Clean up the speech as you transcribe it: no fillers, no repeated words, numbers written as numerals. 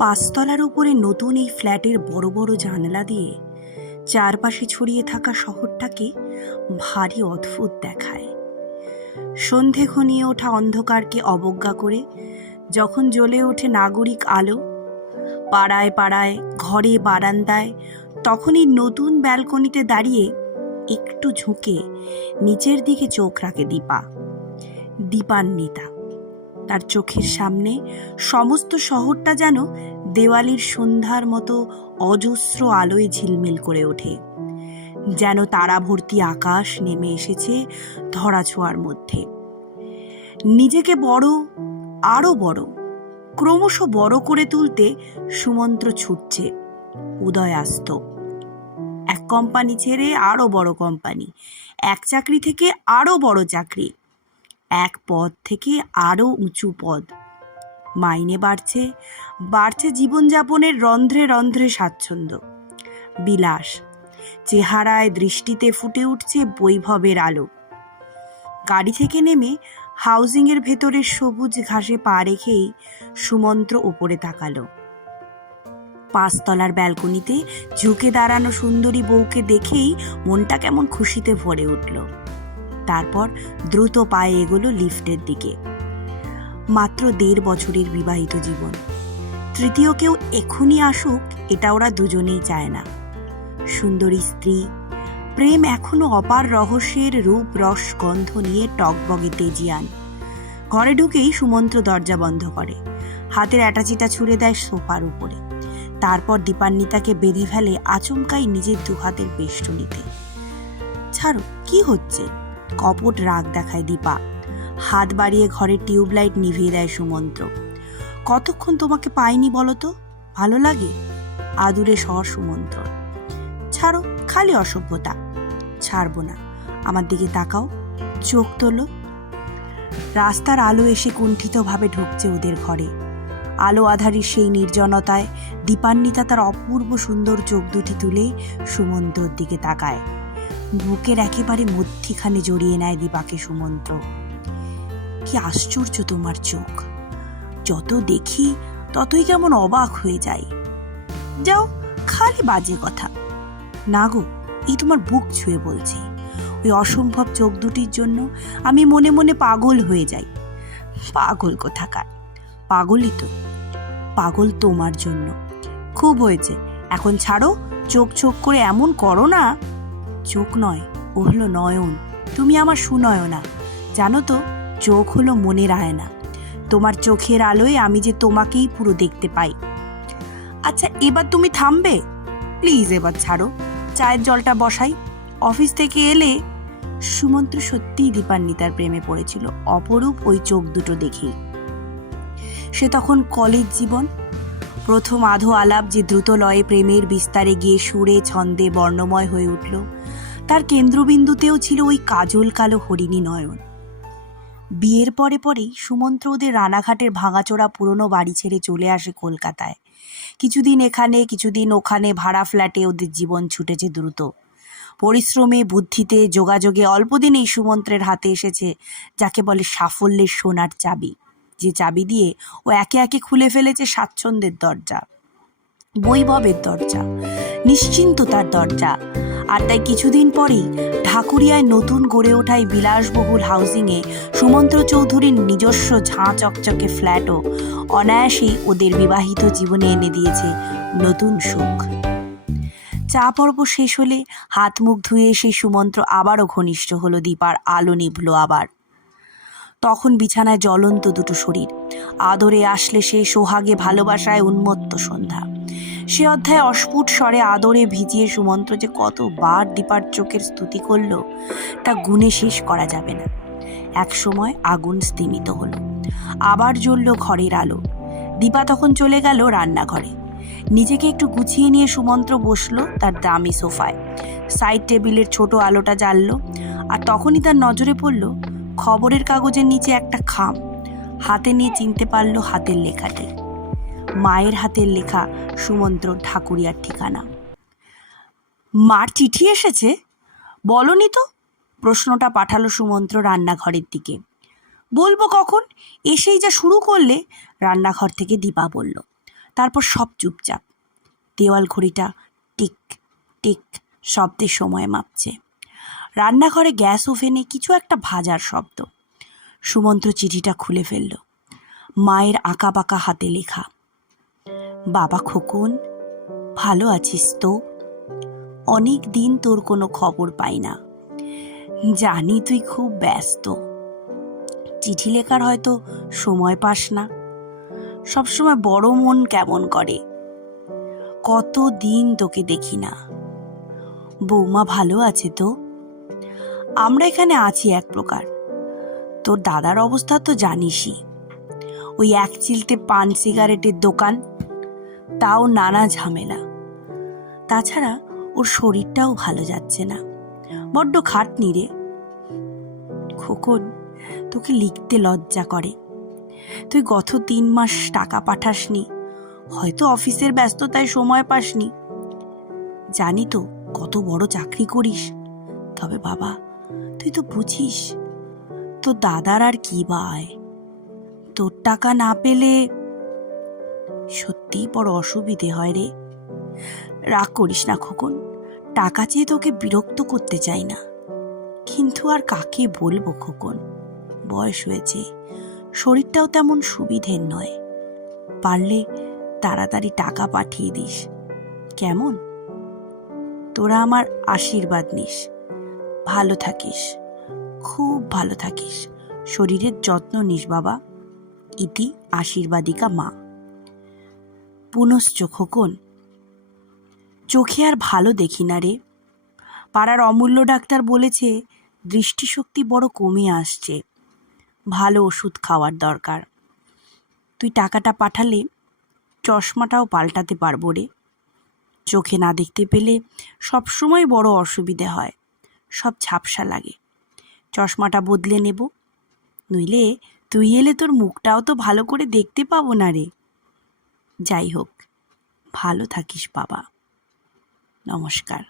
পাঁচতলার উপরে নতুন এই ফ্ল্যাটের বড় বড় জানলা দিয়ে চারপাশে ছড়িয়ে থাকা শহরটাকে ভারী অদ্ভুত দেখায়। সন্ধে ঘনিয়ে ওঠা অন্ধকারকে অবজ্ঞা করে যখন জ্বলে ওঠে নাগরিক আলো, পাড়ায় পাড়ায়, ঘরে বারান্দায়, তখনই নতুন ব্যালকনিতে দাঁড়িয়ে একটু ঝুঁকে নিচের দিকে চোখ রাখে দীপান্বিতা। তার চোখের সামনে সমস্ত শহরটা যেন দেওয়ালির সন্ধ্যার মতো অজস্র আলোয় ঝিলমিল করে ওঠে, যেন তারা ভর্তি আকাশ নেমে এসেছে ধরাছোঁয়ার মধ্যে। নিজেকে আরো বড়, ক্রমশ বড় করে তুলতে সুমন্ত্র ছুটছে উদয়াস্ত। এক কোম্পানি ছেড়ে আরো বড় কোম্পানি, এক চাকরি থেকে আরো বড় চাকরি, এক পদ থেকে আরো উঁচু পদ। মাইনে বাড়ছে জীবনযাপনের রন্ধ্রে রন্ধ্রে স্বাচ্ছন্দ্য, বিলাস। চেহারায় দৃষ্টিতে ফুটে উঠছে বৈভবের আলো। গাড়ি থেকে নেমে হাউজিংয়ের ভেতরের সবুজ ঘাসে পা রেখেই সুমন্ত্র উপরে তাকালো। পাঁচতলার ব্যালকনিতে ঝুঁকে দাঁড়ানো সুন্দরী বউকে দেখেই মনটা কেমন খুশিতে ভরে উঠল। তারপর দ্রুত পায়ে এগোলো লিফটের দিকে। মাত্র 1.5 বছরের বিবাহিত জীবন, তৃতীয় কেউ এখনই আসুক এটা ওরা দুজনেই চায় না। সুন্দরী স্ত্রী, প্রেম এখনো অপার রহস্যের রূপ রস গন্ধ নিয়ে টকবগে তেজিয়ান। ঘরে ঢুকেই সুমন্ত্র দরজা বন্ধ করে, হাতের অ্যাটাচিটা ছুঁড়ে দেয় সোফার উপরে। তারপর দীপান্বিতাকে বেঁধে ফেলে আচমকাই নিজের দুহাতের বেষ্টনীতে। ছাড়ো, কি হচ্ছে? কপট রাগ দেখায় দীপা। হাত বাড়িয়ে ঘরের টিউবলাইট নিভিয়ে দেয় সুমন্ত্র। কতক্ষণ তোমাকে পাইনি বলো তো, ভালো লাগে? আদুরে স্বর সুমন্ত্র। ছাড়ো, খালি অসভ্যতা। ছাড়বো না, আমার দিকে তাকাও, চোখ তোলো। রাস্তার আলো এসে কুণ্ঠিতভাবে ঢুকছে ওদের ঘরে। আলো আধারী সেই নির্জনতায় দীপান্বিতা তার অপূর্ব সুন্দর চোখ দুটি তুলে সুমন্ত্রর দিকে তাকায়। বুকের একেবারে মধ্যিখানে জড়িয়ে নেয় দীপাকে সুমন্ত্র। কি আশ্চর্য তোমার চোখ! যত দেখি ততই কেমন অবাক হয়ে যাই। যাও, খালি বাজে কথা। না গো, এই তোমার বুক ছুঁয়ে বলছি, ওই অসম্ভব চোখ দুটির জন্য আমি মনে মনে পাগল হয়ে যাই। পাগল কোথাকার! পাগলই তো, পাগল তোমার জন্য। খুব হয়েছে, এখন ছাড়ো, চোখ চোখ করে এমন করো না। চোখ নয়, ও হলো নয়ন। তুমি আমার সুনয়না। জানো তো, চোখ হলো মনের আয়না। তোমার চোখের আলোয় আমি যে তোমাকেই পুরো দেখতে পাই। আচ্ছা, এবার তুমি থামবে প্লিজ? এবার ছাড়ো, চায়ের জলটা বসাই। অফিস থেকে এলে সুমন্ত্র সত্যিই দীপান্বিতার প্রেমে পড়েছিল অপরূপ ওই চোখ দুটো দেখেই। সে তখন কলেজ জীবন, প্রথম আধো আলাপ যে দ্রুত লয়ে প্রেমের বিস্তারে গিয়ে সুরে ছন্দে বর্ণময় হয়ে উঠল। তার কেন্দ্রবিন্দুতেও ছিল ওই কাজল কালো হরিণী নয়ন। বিয়ের পরেই সুমন্ত্র ওদের রানাঘাটের ভাঙাচোরা পুরনো বাড়ি ছেড়ে চলে আসে কলকাতায়। কিছুদিন এখানে, কিছুদিন ওখানে ভাড়া ফ্ল্যাটে ওদের জীবন ছুটেছে দ্রুত। পরিশ্রমে, বুদ্ধিতে, যোগাযোগে অল্পদিনেই সুমন্ত্রের হাতে এসেছে যাকে বলে সাফল্যের সোনার চাবি, যে চাবি দিয়ে ও একে একে খুলে ফেলেছে স্বাচ্ছন্দ্যের দরজা, বৈভবের দরজা, নিশ্চিন্ততার দরজা। আর তাই কিছুদিন পরেই ঢাকুরিয়ায় নতুন গড়ে ওঠায় বিলাসবহুল হাউজিংয়ে সুমন্ত্র চৌধুরীর নিজস্ব ঝাঁ চকচকে ফ্ল্যাটও অনায়াসেই ওদের বিবাহিত জীবনে এনে দিয়েছে নতুন সুখ। চা পর্ব শেষ হলে হাত মুখ ধুয়ে এসে সুমন্ত্র আবারও ঘনিষ্ঠ হলো দীপার। আলো নিভল আবার। তখন বিছানায় জ্বলন্ত দুটো শরীর। আদরে আসলে সে সোহাগে ভালোবাসায় উন্মত্ত সন্ধ্যা। সে অধ্যায় অস্ফুট স্বরে আদরে ভিজিয়ে সুমন্ত্র যে কতবার দীপার চোখের স্তুতি করল তা গুণে শেষ করা যাবে না। এক সময় আগুন স্তিমিত হলো, আবার জ্বলল ঘরের আলো। দীপা তখন চলে গেল রান্নাঘরে। নিজেকে একটু গুছিয়ে নিয়ে সুমন্ত্র বসলো তার দামি সোফায়। সাইড টেবিলের ছোট আলোটা জ্বাললো, আর তখনই তার নজরে পড়ল খবরের কাগজের নিচে একটা খাম। হাতে নিয়ে চিনতে পারল হাতের লেখাটি, মায়ের হাতের লেখা সুমন্ত্র ঢাকুরিয়ার ঠিকানা। মার চিঠি এসেছে? বলনি তো? প্রশ্নটা পাঠালো সুমন্ত্র রান্নাঘরের দিকে। বলবো কখন? এসেই যা শুরু করলে, রান্নাঘর থেকে দীপা বলল। তারপর সব চুপচাপ। দেওয়াল ঘড়িটা টিক টিক শব্দে সময় মাপছে। রান্নাঘরে গ্যাস ওভেনে কিছু একটা ভাজার শব্দ। সুমন্ত্র চিঠিটা খুলে ফেলল। মায়ের আঁকা বাঁকা হাতে লেখা। বাবা খোকন, ভালো আছিস তো? অনেক দিন তোর কোনো খবর পাই না। জানি তুই খুব ব্যস্ত, চিঠি লেখার হয়তো সময় পাস না। সবসময় বড় মন কেমন করে। কত দিন তোকে দেখি না। বৌমা ভালো আছে তো? আমরা এখানে আছি এক প্রকার। তোর দাদার অবস্থা তো জানিসই। ওই এক চিলতে পান সিগারেটের দোকান, তাও নানা ঝামেলা। তাছাড়া ওর শরীরটাও ভালো যাচ্ছে না, বড্ড খাটনি রে। খোকন, তোকে লিখতে লজ্জা করে। তুই গত 3 মাস টাকা পাঠাসনি, হয়তো অফিসের ব্যস্ততায় সময় পাসনি। জানি তো কত বড় চাকরি করিস, তবে বাবা তুই তো বুঝিস তোর দাদার আর কি বায়। তোর টাকা না পেলে সত্যিই বড় অসুবিধে হয় রে। রাগ করিস না খোকন, টাকা চেয়ে তোকে বিরক্ত করতে চাই না, কিন্তু আর কাকে বলবো খোকন। বয়স হয়েছে, শরীরটাও তেমন সুবিধের নয়। পারলে তাড়াতাড়ি টাকা পাঠিয়ে দিস, কেমন? তোরা আমার আশীর্বাদ নিস। ভালো থাকিস, খুব ভালো থাকিস। শরীরের যত্ন নিস বাবা। ইতি আশীর্বাদিকা মা। পুনশ্চ খোকন, চোখে আর ভালো দেখি না রে। পাড়ার অমূল্য ডাক্তার বলেছে দৃষ্টিশক্তি বড় কমে আসছে, ভালো ওষুধ খাওয়ার দরকার। তুই টাকাটা পাঠালে চশমাটাও পাল্টাতে পারবো রে। চোখে না দেখতে পেলে সবসময় বড় অসুবিধে হয়, সব ঝাপসা লাগে। চশমাটা বদলে নেব, নইলে তুই এলে তোর মুখটাও তো ভালো করে দেখতে পাবো না রে। যাই হোক, ভালো থাকিস বাবা। নমস্কার।